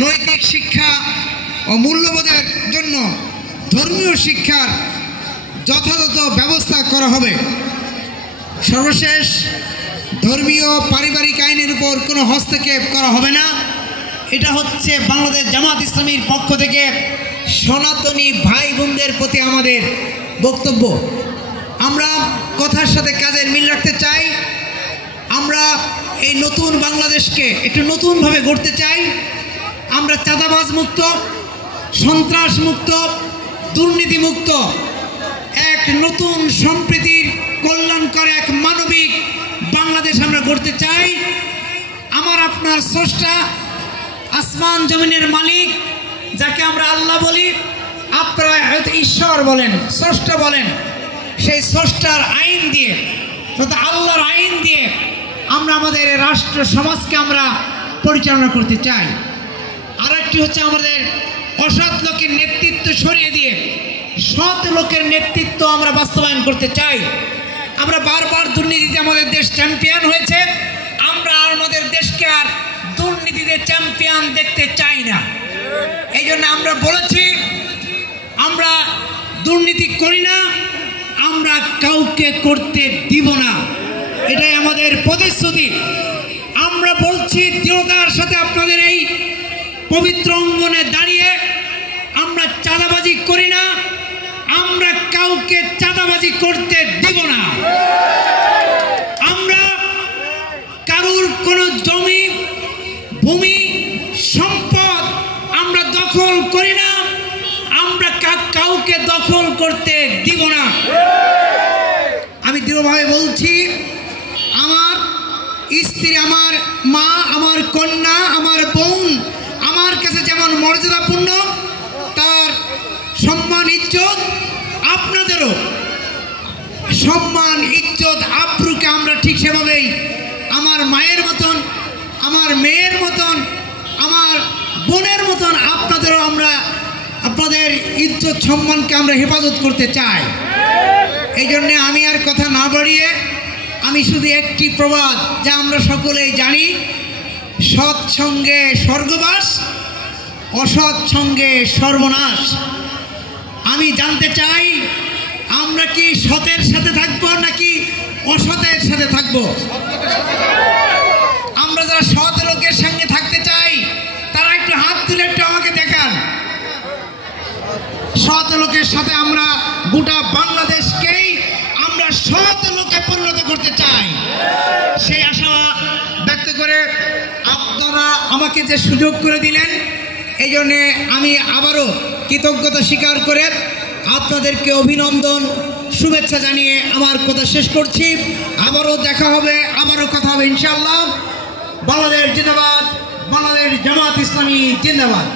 নৈতিক শিক্ষা ও মূল্যবোধের জন্য ধর্মীয় শিক্ষার যথাযথ ব্যবস্থা করা হবে। সর্বশেষ, ধর্মীয় পারিবারিক আইনের উপর কোনো হস্তক্ষেপ করা হবে না। এটা হচ্ছে বাংলাদেশ জামাত ইসলামীর পক্ষ থেকে সনাতনী ভাই বোনদের প্রতি আমাদের বক্তব্য। আমরা কথার সাথে কাজের মিল রাখতে চাই। আমরা এই নতুন বাংলাদেশকে একটু নতুনভাবে গড়তে চাই। আমরা চাঁদাবাজ মুক্ত, সন্ত্রাস মুক্ত, দুর্নীতি মুক্ত এক নতুন সম্প্রীতির কল্যাণকর এক মানবিক বাংলাদেশ আমরা গড়তে চাই। আমার আপনার স্রষ্টা, আসমান জমিনের মালিক, যাকে আমরা আল্লাহ বলি, আপনারা হয়তো ঈশ্বর বলেন, স্রষ্টা বলেন, সেই স্রষ্টার আইন দিয়ে, তথা আল্লাহর আইন দিয়ে আমরা আমাদের রাষ্ট্র সমাজকে আমরা পরিচালনা করতে চাই। আর একটি হচ্ছে আমাদের অসৎ লোকের নেতৃত্ব সরিয়ে দিয়ে সৎ লোকের নেতৃত্ব আমরা বাস্তবায়ন করতে চাই। আমরা বারবার দুর্নীতিতে আমাদের দেশ চ্যাম্পিয়ন হয়েছে, আমরা আমাদের দেশকে আর দুর্নীতিতে চ্যাম্পিয়ন দেখতে চাই না। এই জন্য আমরা বলেছি, আমরা দুর্নীতি করি না, আমরা কাউকে করতে দিব না, এটাই আমাদের প্রতিশ্রুতি। আমরা বলছি দৃঢ়তার সাথে আপনাদের এই পবিত্র অঙ্গনে দাঁড়িয়ে, আমরা চাঁদাবাজি করি না, আমরা কাউকে চাঁদাবাজি করতে দিব না। আমরা কারুর কোনো জমি, ভূমি, সম্পদ আমরা দখল করি না, আমরা কাউকে দখল করতে দিব না। আমি দৃঢ়ভাবে বলছি, আমার স্ত্রী, আমার মা, আমার কন্যা, আমার বোন আমার কাছে যেমন মর্যাদাপূর্ণ, তার সম্মান ইজ্জত আপনাদেরও সম্মান ইজ্জত আব্রুকে আমরা ঠিক সেভাবেই আমার মায়ের মতন, আমার মেয়ের মতন, আমার বোনের মতন আপনাদেরও আমরা আপনাদের ইজ্জত সম্মানকে আমরা হেফাজত করতে চাই। এই জন্যে আমি আর কথা না বাড়িয়ে আমি শুধু একটি প্রবাদ, যা আমরা সকলেই জানি, সৎ সঙ্গে স্বর্গবাস, অসৎ সঙ্গে সর্বনাশ। আমি জানতে চাই, আমরা কি সতের সাথে থাকবো নাকি অসতের সাথে থাকবো? আমরা যারা সৎ লোকের সঙ্গে থাকতে চাই, তারা একটু হাত তুলে একটু আমাকে দেখান। সৎ লোকের সাথে আমরা গোটা বাংলাদেশকেই আমরা সৎ লোকে পরিণত করতে চাই। সেই আশা ব্যক্ত করে আপনারা আমাকে যে সুযোগ করে দিলেন, এই জন্যে আমি আবারও কৃতজ্ঞতা স্বীকার করে আপনাদেরকে অভিনন্দন, শুভেচ্ছা জানিয়ে আমার কথা শেষ করছি। আবারও দেখা হবে, আবারও কথা হবে ইনশাআল্লাহ। বাংলাদেশ জিন্দাবাদ, বাংলাদেশ জামাত ইসলামী জিন্দাবাদ।